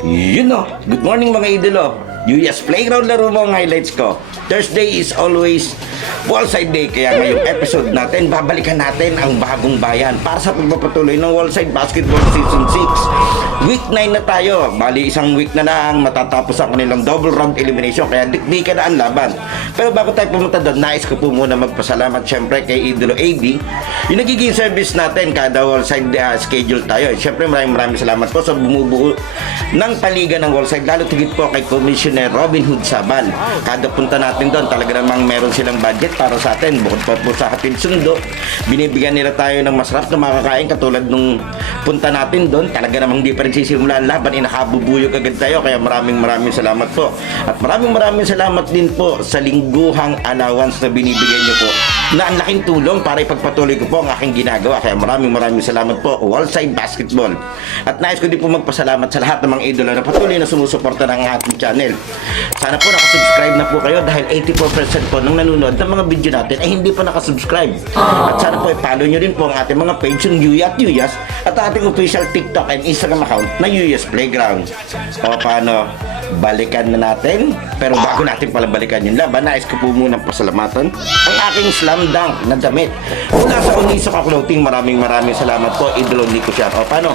Yun o, good morning mga idolo. US Playground laro mo ang highlights ko. Thursday is always Wallside Day, kaya ngayong episode natin, babalikan natin ang Bagong Bayan para sa pagpapatuloy ng Wallside Basketball Season 6. Week 9 na tayo, bali isang week na lang matatapos ang kanilang double round elimination, kaya dikdikan na ang laban. Pero bago tayo pumunta doon, nais ko po muna magpasalamat syempre kay Idolo AD, yung nagiging service natin kada Wallside schedule tayo. Syempre maraming salamat po sa bumubuo ng paligan ng Wallside, lalo tigit po kay Commissioner Robin Hood Sabal. Kada punta natin doon, talaga namang meron silang budget para sa atin. Bukod pa po sa hatid sundo, binibigyan nila tayo ng masarap na makakain katulad nung punta natin doon. Talaga namang di pa rin sisimula ang laban, nakabubuyog agad tayo, kaya maraming salamat po. At maraming salamat din po sa lingguhang allowance na binibigyan nyo po, na ang laking tulong para ipagpatuloy ko po ang aking ginagawa. Kaya maraming salamat po, Wallside Basketball. At nais ko din po magpasalamat sa lahat ng mga idolo na patuloy na sumusuporta ng ating channel. Sana po nakasubscribe na po kayo, dahil 84% po ng nanonood ng mga video natin ay hindi pa nakasubscribe. At sana po i-follow nyo rin po ang ating mga page, yung Yuyas at ating official TikTok and Instagram account na US Playground. O paano? Balikan na natin. Pero bago natin pala balikan yung laban, nais ko po munang pasalamatan ang aking slam dunk na damit mula sa Uniso Clothing. Maraming salamat po, Idolo Nico Siya. O paano?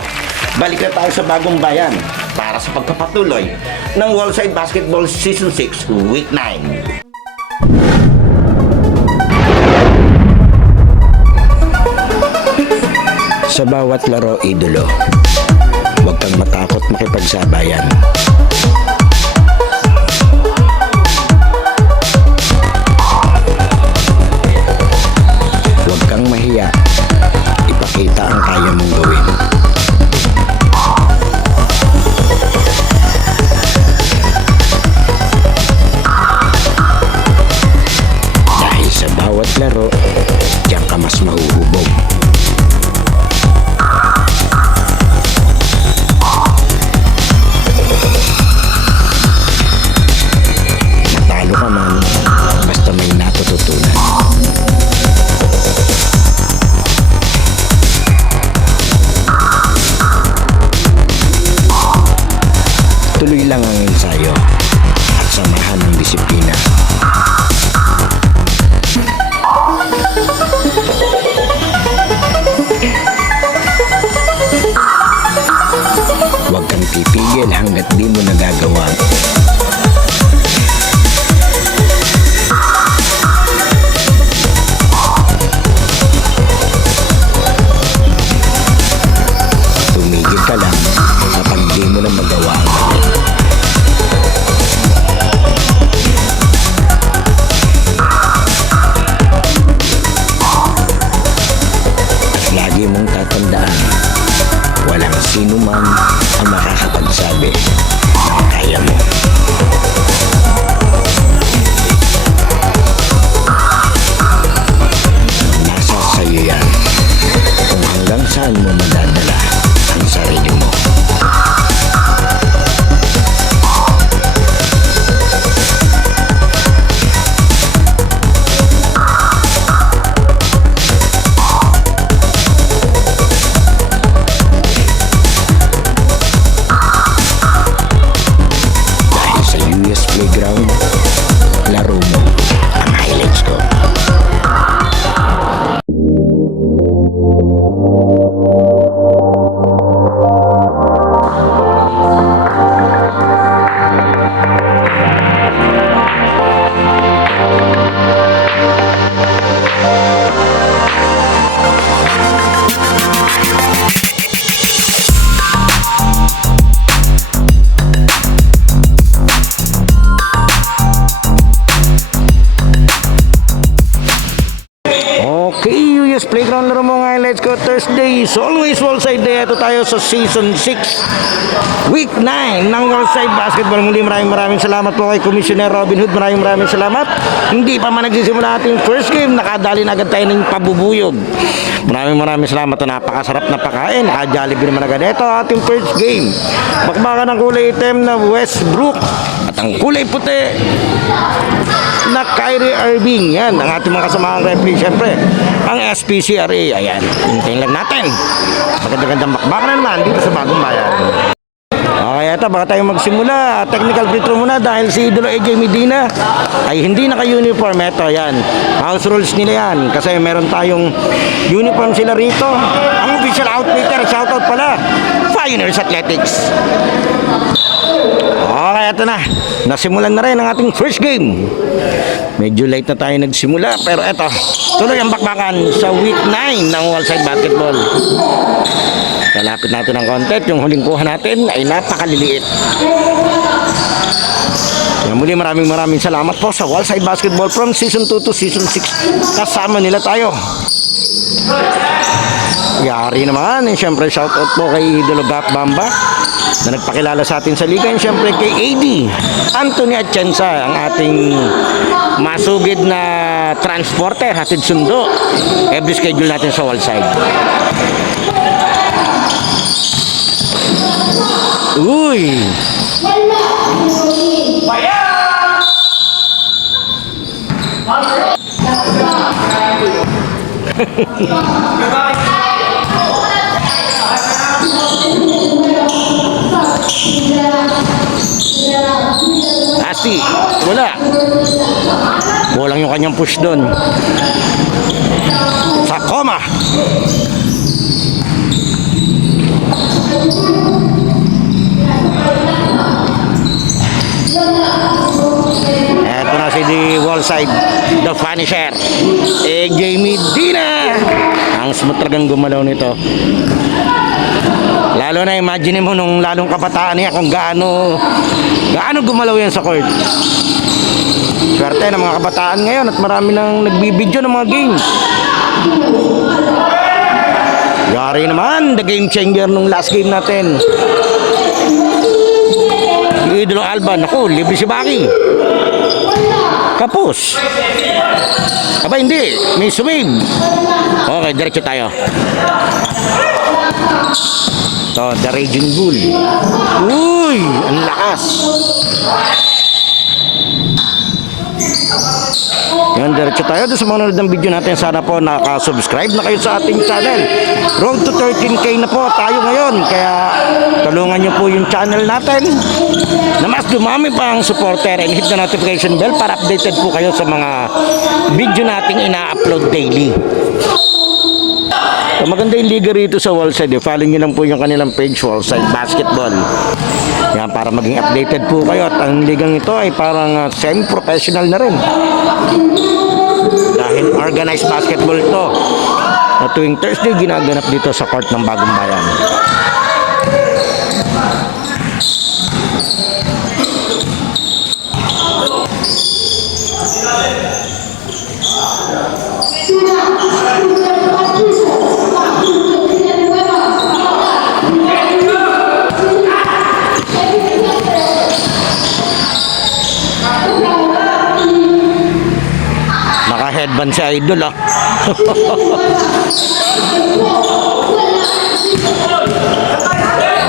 Balik na tayo sa Bagong Bayan para sa pagpapatuloy ng Wallside Basketball Season 6 Week 9. Sa bawat laro, idolo, huwag kang matakot makipagsabayan. Huwag kang mahiya, ipakita ang kaya mong gawin. Dahil sa bawat laro, diyan ka mas mahuhubog. Basta may natututunan. Tuloy lang ang ensayo at samahan ng disiplina. Huwag kang pipigil hanggat di mo nagagawa. Tumigil ka lang kapag di mo na magawa ang mali. At lagi mong tatandaan, walang sino man ang makakapagsabi na kaya mo. Nasa sayo yan kung hanggang saan mo madadala ang sarili mo. Dahil sa US Playground, laro mo ang highlights ko. Okay, US Playground laro mo nga highlights ko. Thursday is always Wallside Day. Ito tayo sa Season 6 Week 9 ng Wallside Basketball. Muli maraming salamat po kay Commissioner Robin Hood. Maraming salamat. Hindi pa man nagsisimula ating first game, nakadali na agad tayo ng pabubuyog. Maraming salamat na napakasarap na pakain. Jollibee naman agad. Ito ating first game. Bakbakan ng kulay item na Westbrook at ang kulay puti na Kyrie Irving. Yan ang ating mga kasamaang referee, syempre ang SPCRA. Ayan, hintayin lang natin. Magandang bakbakan na naman dito sa Bagong Bayan. Okay, eto, baka tayo magsimula. Technical free throw muna dahil si Idolo AJ Medina ay hindi naka-uniform. Eto, yan. House rules nila yan. Kasi meron tayong uniform sila rito. Ang official outfitter, shoutout pala, Pioneers Athletics. Okay, eto na. Nasimulan na rin ang ating first game. Medyo late na tayo nagsimula. Pero eto, tuloy ang bakbakan sa week 9 ng Wallside Basketball. Lalapit natin ang content. Yung huling kuha natin ay napakaliliit. Kaya muli maraming salamat po sa Wallside Basketball from Season 2 to Season 6. Kasama nila tayo. Yari naman. And syempre shoutout po kay Idolo Gap Bamba na nagpakilala sa atin sa liga. And syempre kay AD Anthony Atienza, ang ating masugid na transporter, hatid sundo. Every schedule natin sa Wallside. Uy! Asti, wala. Walang yung kanyang push doon. Sa koma. Eto na si The Wallside, The Vanisher, AJ Medina. Ang smooth talagang gumalaw nito. Lalo na imagine mo nung lalong kabataan niya kung gaano gumalaw yan sa court. Swerte ng mga kabataan ngayon at marami nang nagbibideo ng mga games. Yari naman, the game changer nung last game natin. Idolo Alban, ako, libre si Baki. Kapos. Aba hindi, may sumib. Okay, diretso tayo. So, the Raging Bull. Uy, ang lakas. Yan, diretso tayo doon sa mga nanonood ng video natin. Sana po nakasubscribe na kayo sa ating channel. Road to 13K na po tayo ngayon. Kaya tulungan nyo po yung channel natin na mas dumami pa ang supporter, and hit the notification bell para updated po kayo sa mga video nating ina-upload daily. So, maganda yung liga rito sa Wallside. Follow nyo lang po yung kanilang page, Wallside Basketball. Yan, para maging updated po kayo. At ang ligang ito ay parang semi-professional na rin. Dahil organized basketball ito. Na tuwing Thursday, ginaganap dito sa court ng Bagong Bayan. Naka-headband si Idol ah.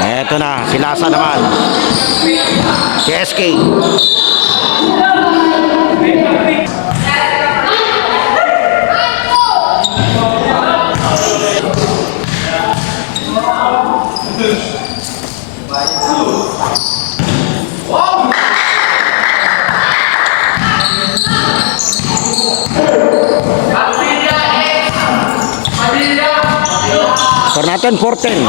Eto na, si Lasa naman. Si SK. Score natin 4-10.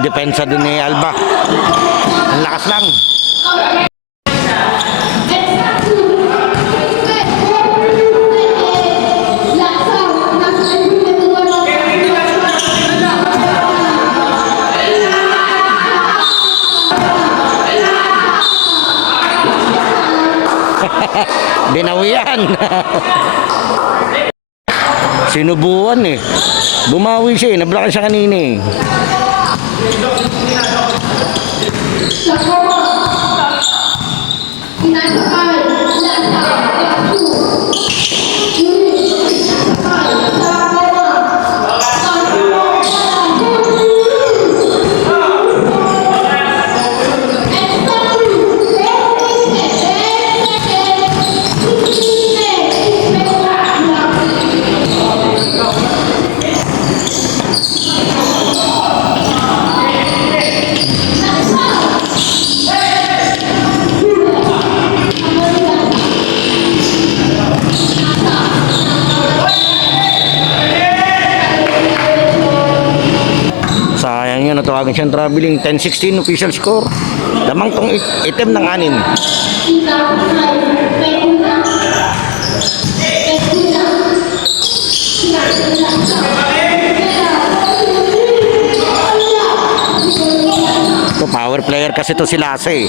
yung depensa din ni Alba. Ang lakas lang. Binawian. Sinubuan eh. Bumawi siya eh. Nablock siya kanina eh. Sayang yun, natawagan siyang traveling. 10-16 official score. Lamang tong item ng anin. Ito, power player kasi to si Lase.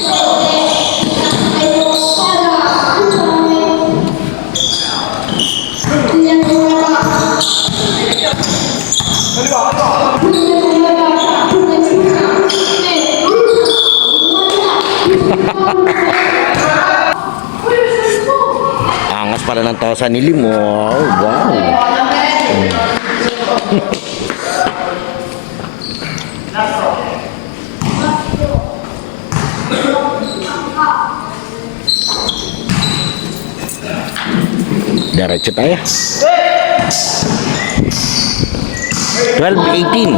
Angas pala ng tosa ni Lim. Wow, wow. Diretso tayo. 12-18.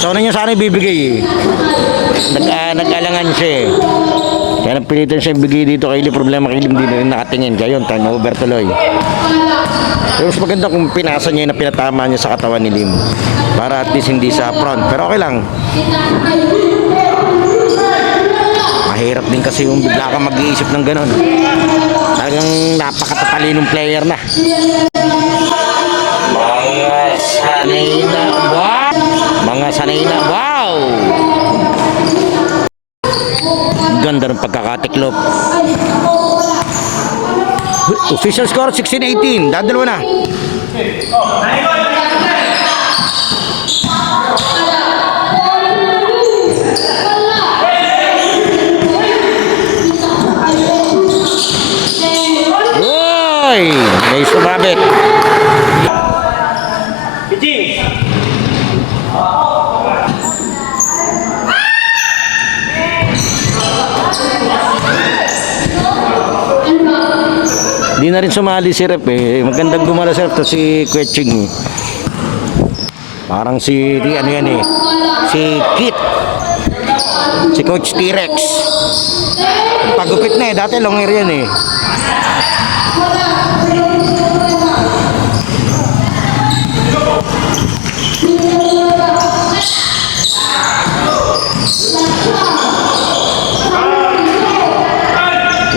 So, ano niya sana ibibigay eh. Nag-alangan siya eh. Kaya napilitan siya ibigay dito kay Lim. Problema kay Lim dito yung nakatingin. Kaya yun, turnover tuloy. Pero mas maganda kung pinasa niya na pinatama niya sa katawan ni Lim. Para at least hindi sa front. Pero okay lang. Mahirap din kasi yung bigla ka mag-iisip ng ganun. Talagang napakatalinong player na. Mga sanay na. Wow! Mga sanay na. Wow! Ganda ng pagkakatiklop. Official score 16-18. Dadalawa na. Uy! May sumabit. Di na rin sumali si Rep eh. Magandang gumala si Rep to si Quetching eh. Parang si ano yan eh. Si Kit. Si Coach T-Rex. Pagupit na eh. Dati long hair yan eh.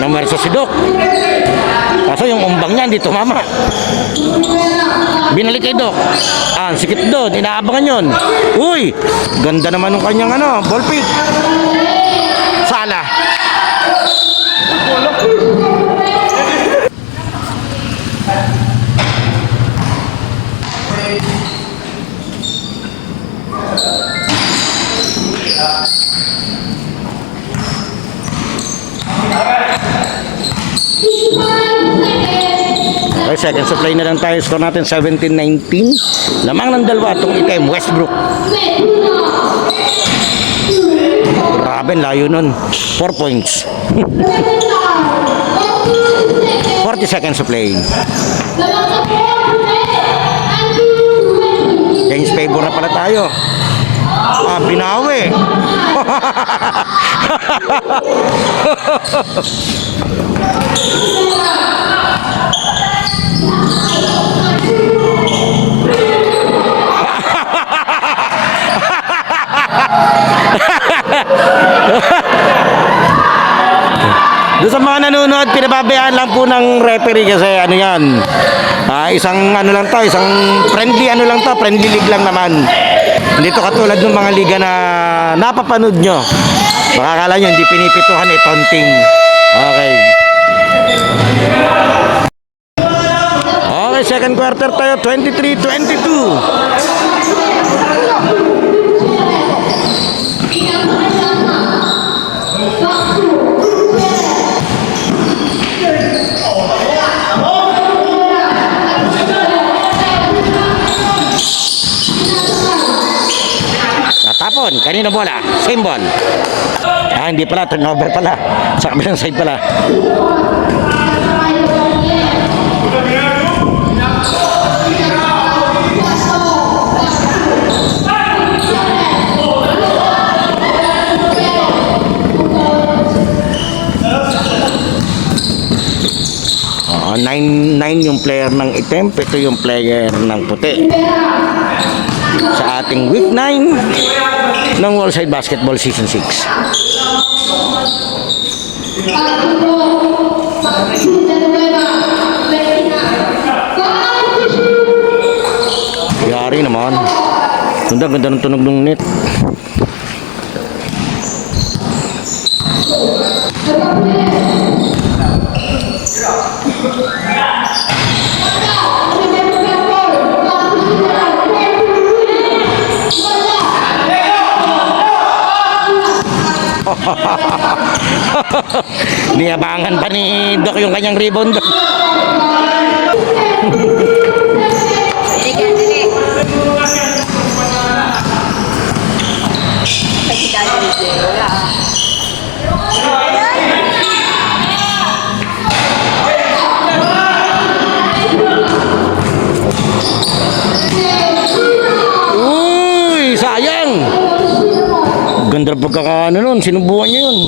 Namerso si Doc. Kaso yung umbang niya hindi tumama. Binalik kay Doc. Sikit doon, inaabangan yun. Uy, ganda naman ng kanyang ball pit. Sala. Okay, second supply na lang tayo. Score natin 17-19. Lamang ng dalawa itong item, Westbrook. Grabe, open, layo nun. 4 points. 40 seconds to play. Games favor na pala tayo. Binawi. Doon sa mga nanonood, pinababayaan lang po ng referee kasi ano yan. Isang ano lang to, isang friendly ano lang to, friendly league lang naman. Hindi to katulad ng mga liga na napapanood nyo. Baka akala nyo hindi pinipituhan, taunting. Okay. Okay, second quarter tayo, 23-22. Natapon, kanina bola, same ball. Hindi pala, turnover pala. Sa kabilang side pala. Nine yung player ng itim, ito yung player ng puti. Sa ating week 9 ng Wallside Basketball Season 6. Yari naman. Ganda ng tunog ng net. Niyabangan pa ni Doc yung kanyang rebound. Uy, sayang. Ganda pagkakaano nun, sinubukan niya yun.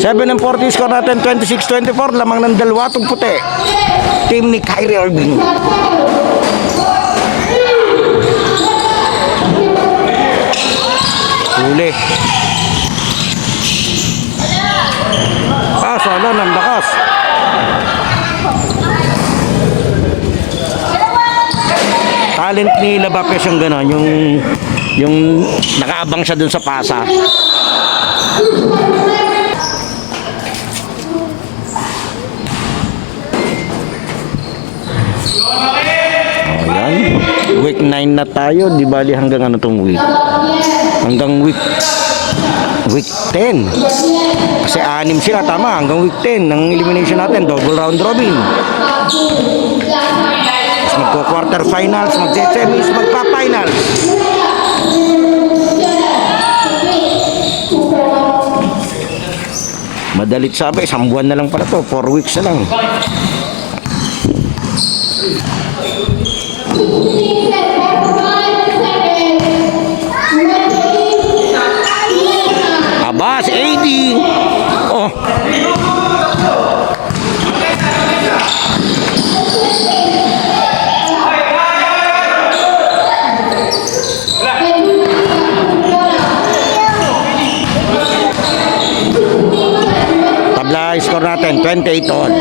7-40 score natin, 26-24, lamang ng dalawatong puti. Team ni Kyrie Irving. Huli. Sala ng lakas. Talent ni Labapes yung gano'n, yung nakaabang siya dun sa pasa. Ayan, week 9 na tayo, di bali hanggang ano tong week? Hanggang week 10. Kasi 6 sila, tama, hanggang week 10 ng elimination natin, double round robin. Magko-quarter finals, magse-semis, magpa-finals. Madalit sabi, isang buwan na lang pala to, 4 weeks na lang. Abas, 80. Oh. Tabla score natin 28 all.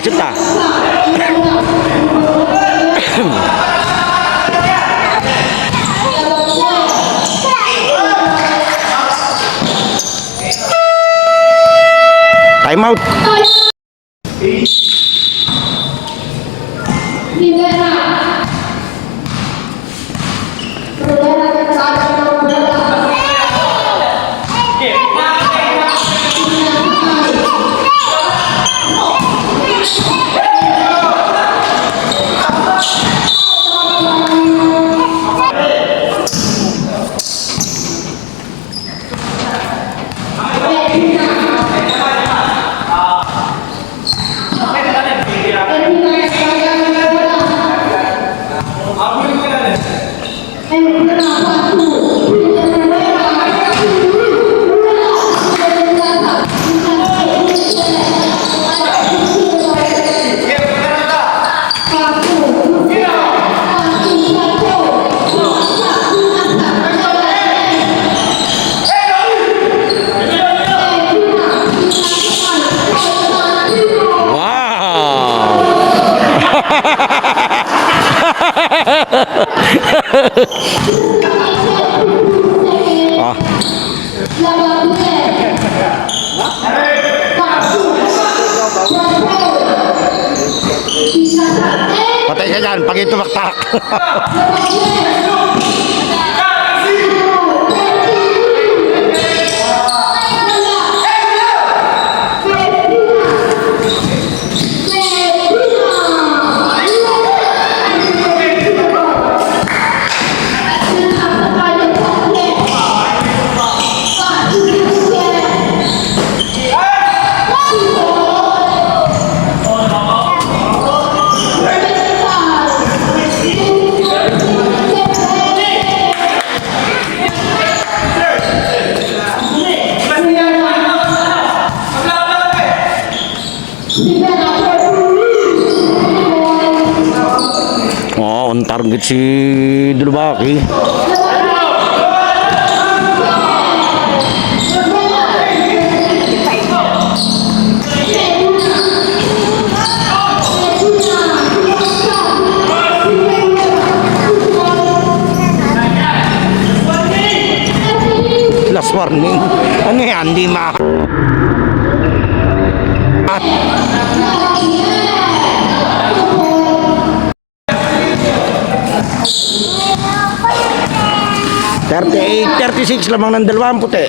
makashoot ah. Time out. Patay ka dyan, pag itumaktak. Oh, on target si Dulbaki. Last warning. Ano yan? Hindi ma... At... 36 lamang ng dalawang puti.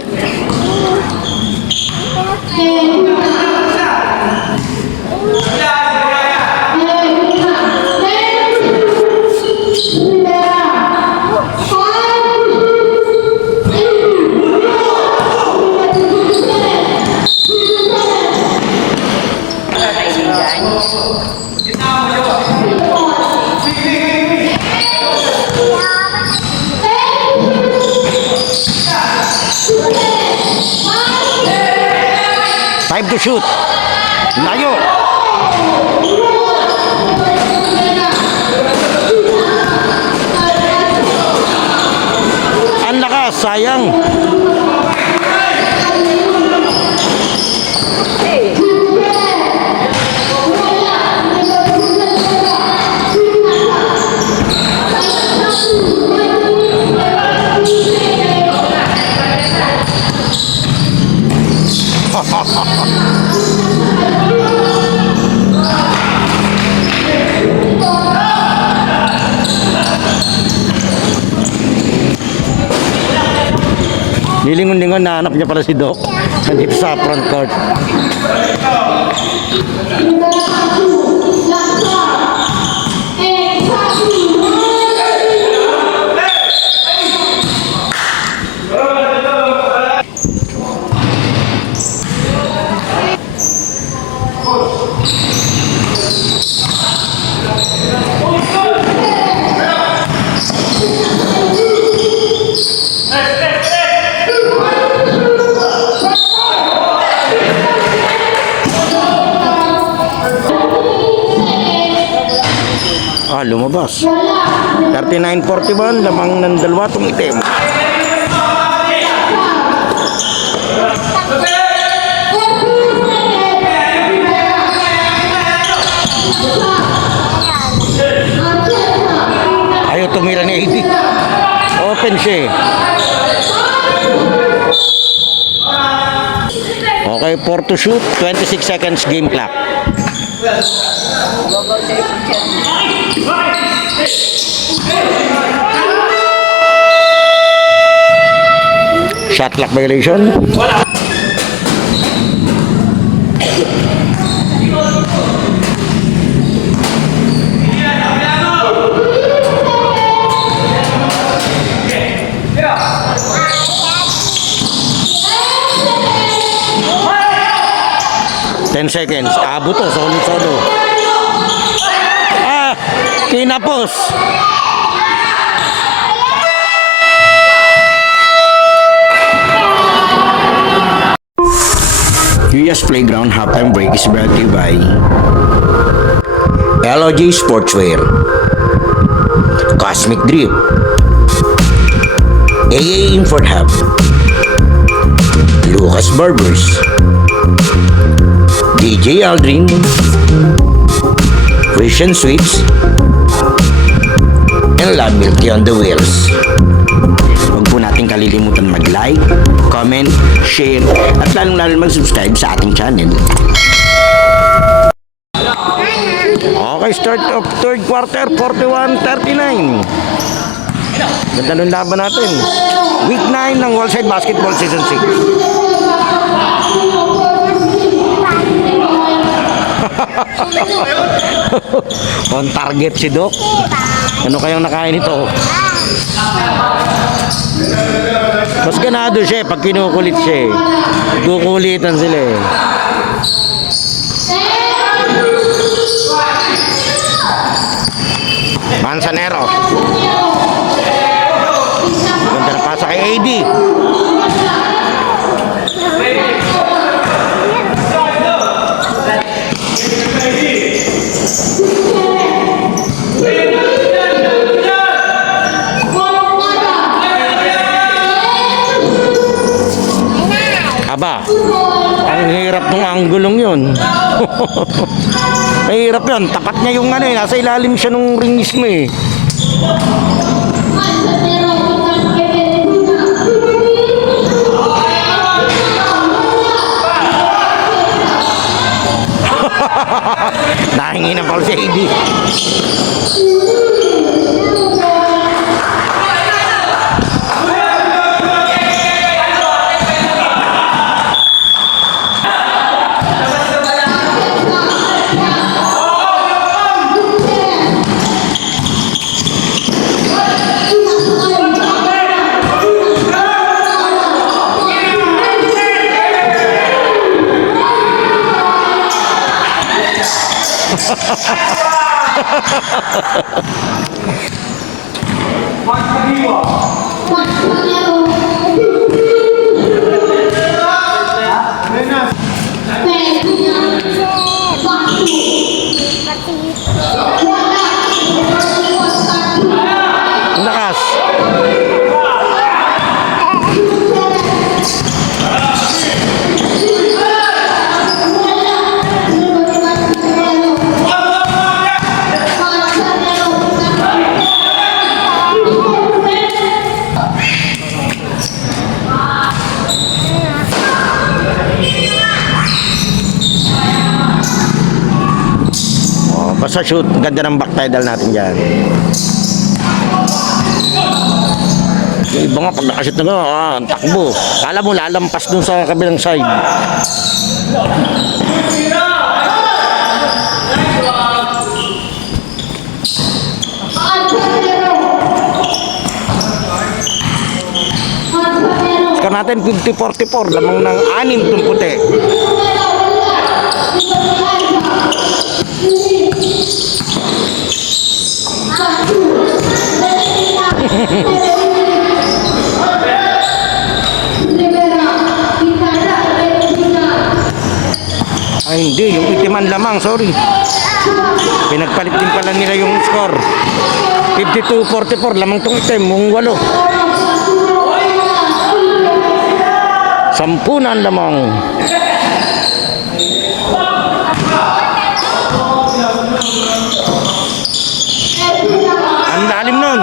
Time to shoot. Layo. Ang lakas, sayang. Nilingon-lingon, nahanap niya pala si Doc nandito sa front court. Lumabas 39-41, lamang ng dalawa tong itim. open siya eh. Okay, 4 to shoot, 26 seconds game clock. Shot clock violation. Wala. 10 seconds. Abot to, solo. Kinapos. US Playground halftime break is brought to you by LOG Sportswear, Cosmic Drip, AA Import Hub, Lucas Barbers, DJ Aldrin, Christian Sweets, and Love Milky on the Wheels. Huwag po natin kalilimutan mag-like, comment, share, at lalong-lalo mag-subscribe sa ating channel. Okay, start of third quarter, 41-39. Ganda nung laban natin. Week 9 ng Wallside Basketball Season 6. On target si Doc. Ano kayang nakain ito? Mas ganado siya pag kinukulit siya. Kukulitan sila eh. Manzanero. Ganda na pasa kay AD. Aba, ang hirap ng anggulong yun. Mahirap yun. Tapat niya yung ano eh. Nasa ilalim siya nung ring mismo eh. Nahingi ng foul si AD. Lakas. Basta shoot, ganda ng back tidal natin dyan. Yung iba nga pag nakashoot na gano'n, takbo. Kala mo lalampas dun sa kabilang side. Score natin 50-44, lamang ng 6 itong puti. Ay hindi, yung itiman lamang, sorry. Pinagpalit din pala nila yung score. 52-44, lamang tong itim, mong 8. 10 lamang. Ang lalim nun.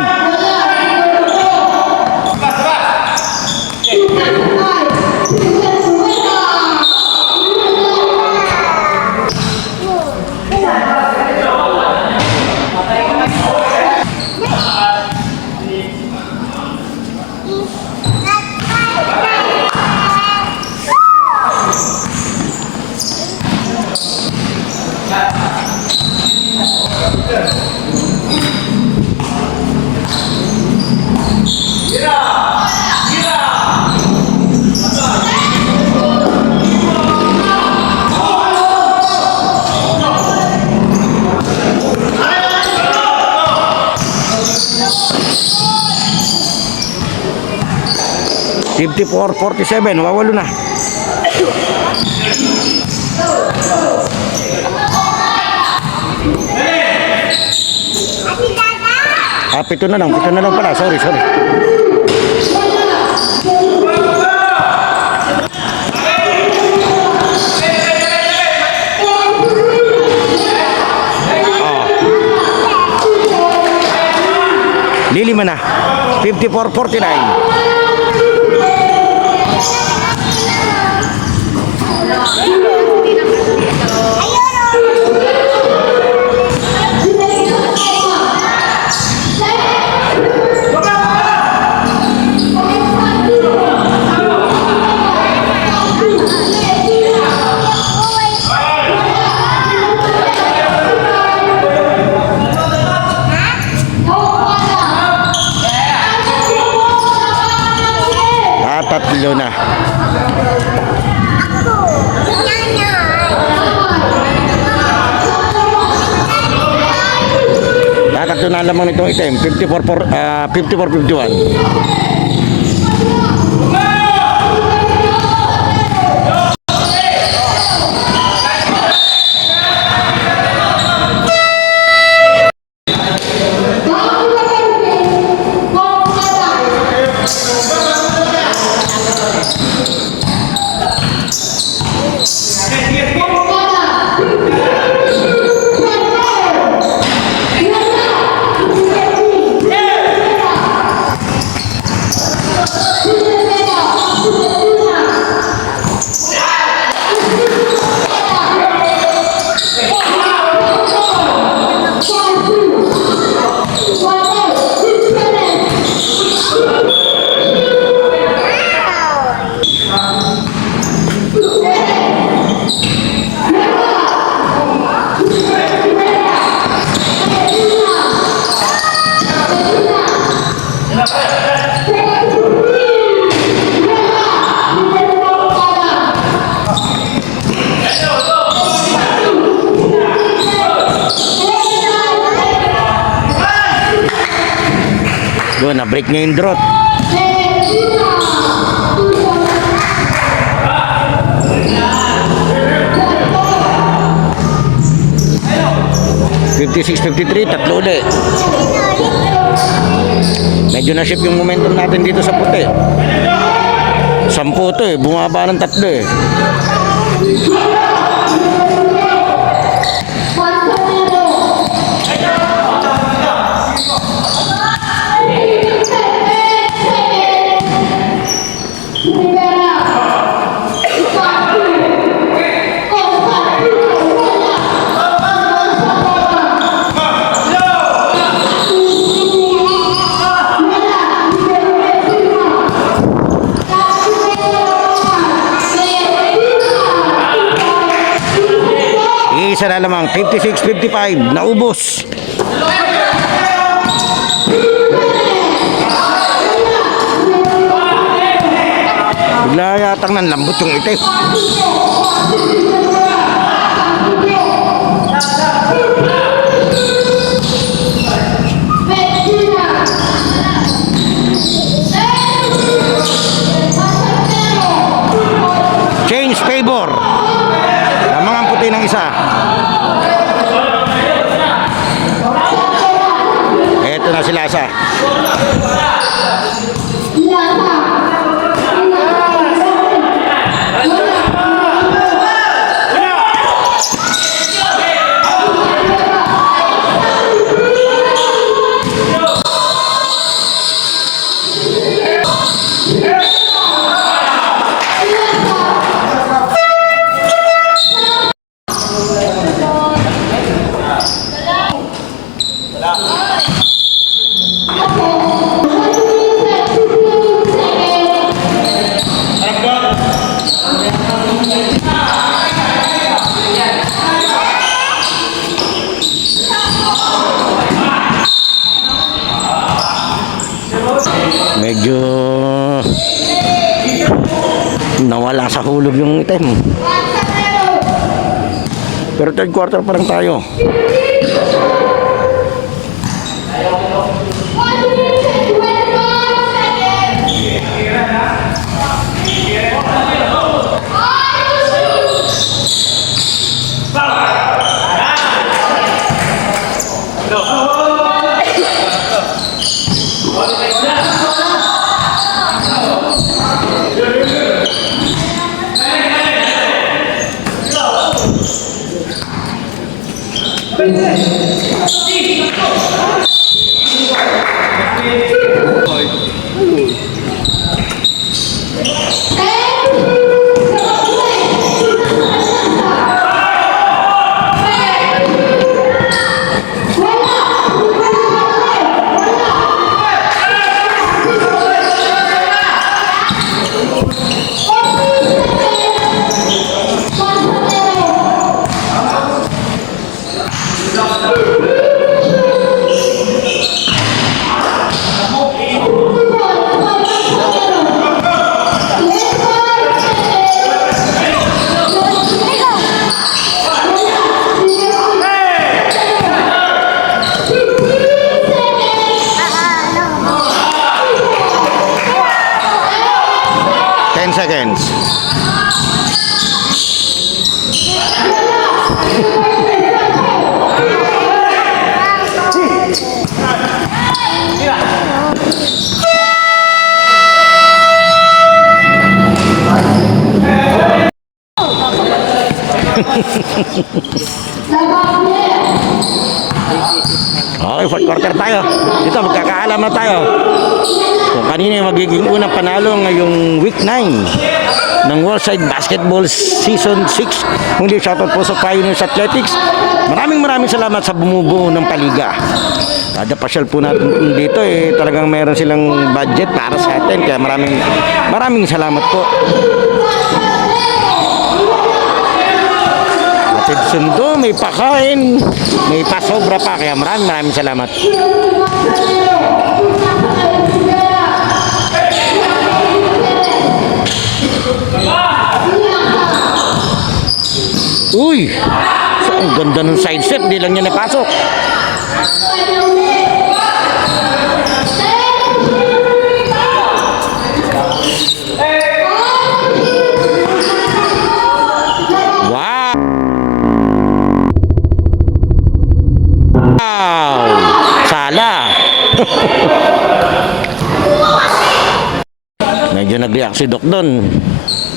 54-47, wawalo na. Pito na lang pala. Sorry. Lilima na. 54-49. Tatlo na. Tatlo na lamang nitong item. 54-51. Doon, na-break niya yung drought. Tatlo ulit. Medyo na-shift yung momentum natin dito sa puti. 10 to eh, bumaba ng 3 eh. Isa na lamang, 56-55, naubos. Bigla yatang nanlambot yung itim. Change favor. Lamang ang puti ng isa. Eto na si Lasa. Medyo nawala sa hulog yung item. Pero third quarter pa lang tayo. seconds. Okay, fourth quarter tayo. Dito, magkakaalam na tayo. So, kanina yung magiging unang panalo ngayong week 9 ng Worldside Basketball Season 6. Muli, shoutout po sa Pioneers Athletics. Maraming salamat sa bumubuo ng paliga. Kada pasyal po natin dito, talagang meron silang budget para sa atin. Kaya maraming salamat po. Atid sundo, may pakain, may pasobra pa. Kaya maraming salamat. Uy! Ang ganda ng side step, di lang niya napasok. Wow! Sala! Medyo nag-react si Doc doon.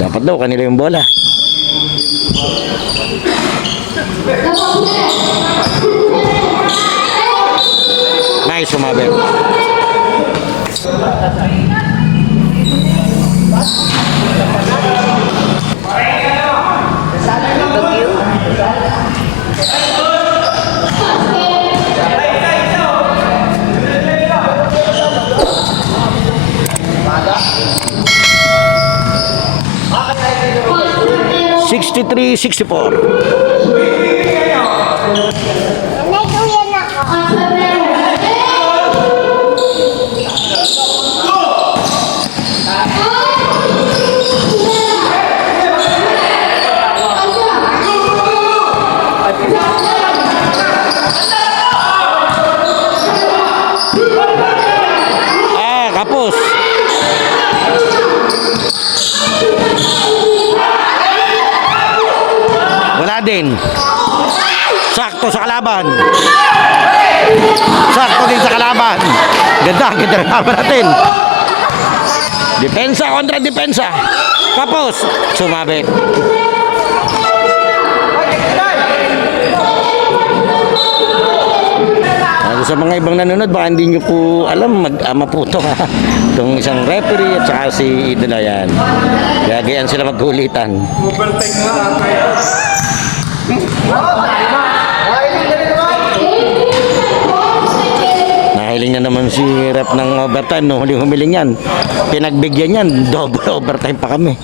Dapat daw kanila yung bola. Nice, sumabit. Sixty-three, 64. Kapos. Wala din. Sakto sa kalaban. Sakto din sa kalaban. Ganda ng laban natin. Depensa kontra depensa. Kapos. Sumabit. Sa mga ibang nanonood, baka hindi nyo po alam, mag-ama po ito. Itong isang referee at saka si Idol na yan. Gagayan sila magkulitan. Nahiling na naman si rep ng overtime. No, huling-humiling yan. Pinagbigyan yan, double overtime pa kami.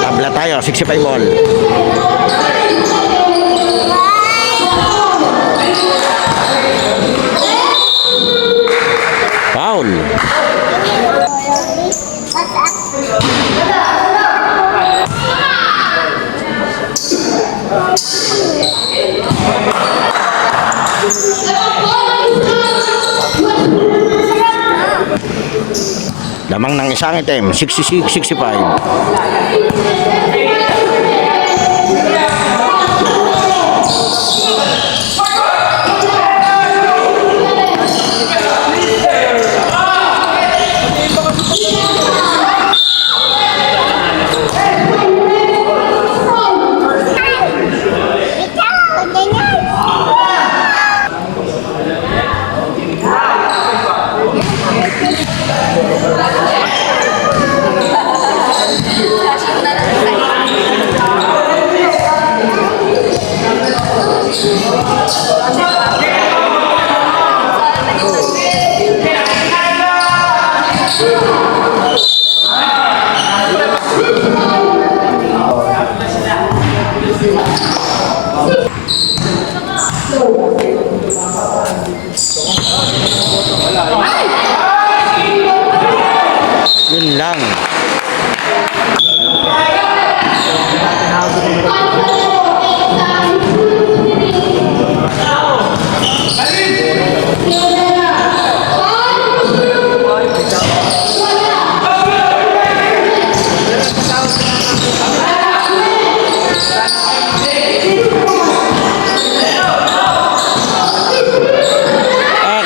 Tabla tayo, 65 ball. Foul. Lamang ng isang item, 66-65. Yun lang.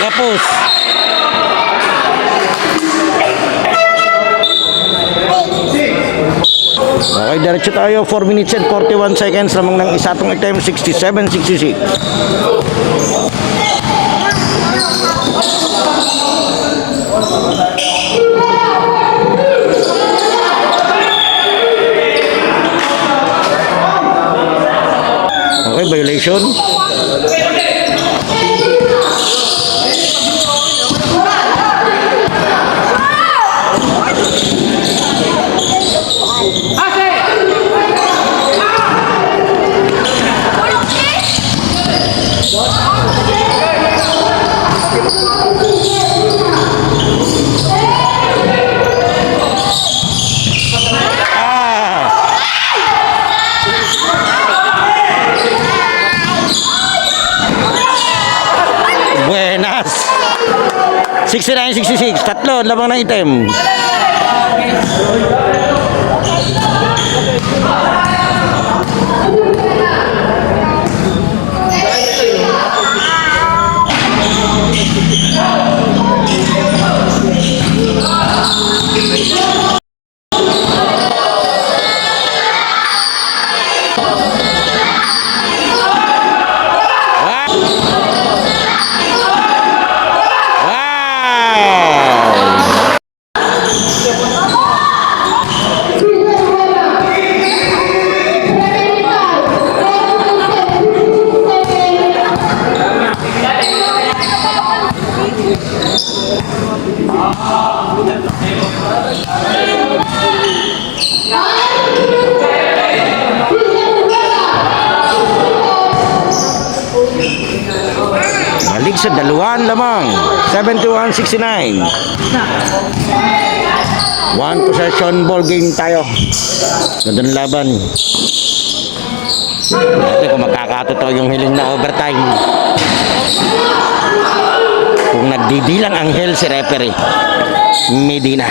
Kapos. Okay, diretso tayo. 4 minutes and 41 seconds lamang ng isa tong item, 67-66. Okay, violation. Buenas. 69-66. Tatlo, lamang ng item. Malig sa dalawan lamang, 71-69. One possession ball game tayo. Ganda ng laban. Natin kung magkakatotoo yung hiling na overtime. Kung nagdidilang anghel si referee Medina.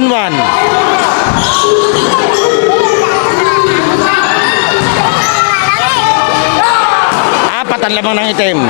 1-1. Apat ang lamang ng itim.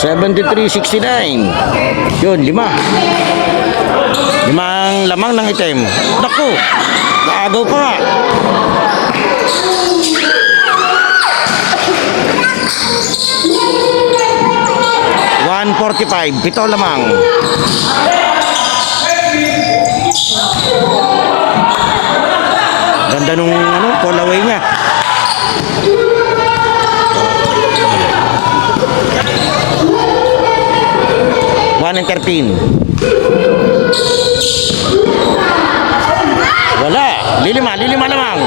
$73.69. Yun, limang lamang ng itim. Naku, naagaw pa nga. $145, 7 lamang. Ganda nung call away niya. And 13. Wala. Lilima lamang.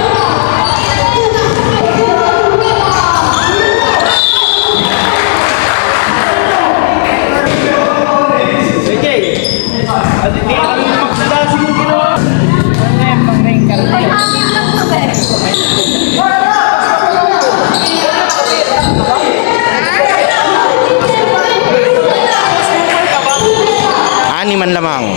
Animan lamang.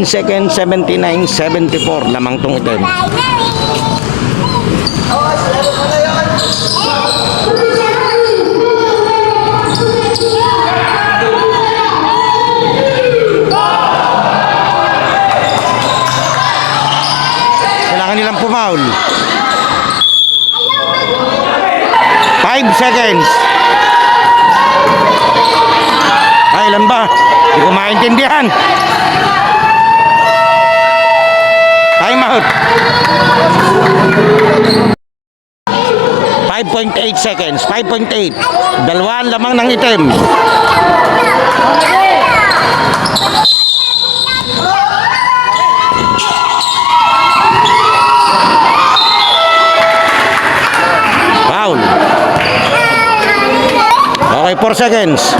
Seconds, 79-74 lamang tong item. Kailangan nilang pumaul. 5 seconds. Ay, ilan ba? Hindi ko maintindihan. Time out. 5.8 seconds. 5.8. Dalawang lamang ng itim. Foul. Okay, 4 seconds.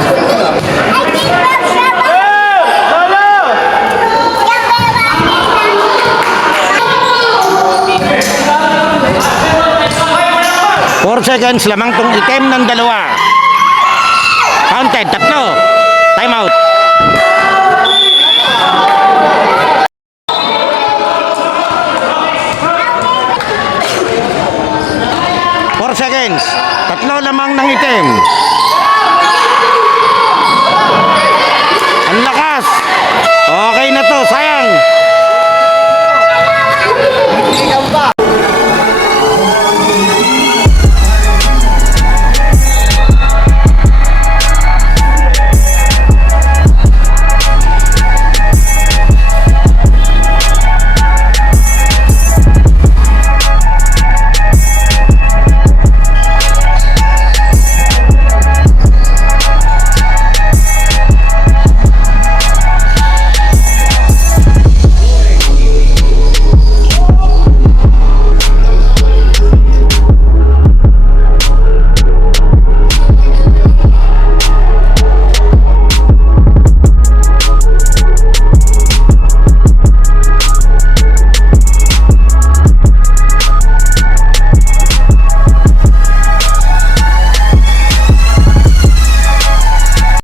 Seconds lamang tong item ng dalawa. Counted, 3. Time out. Seconds. 3 lamang ng item. Ang lakas. Okay na to, sayang. Ikaw pa.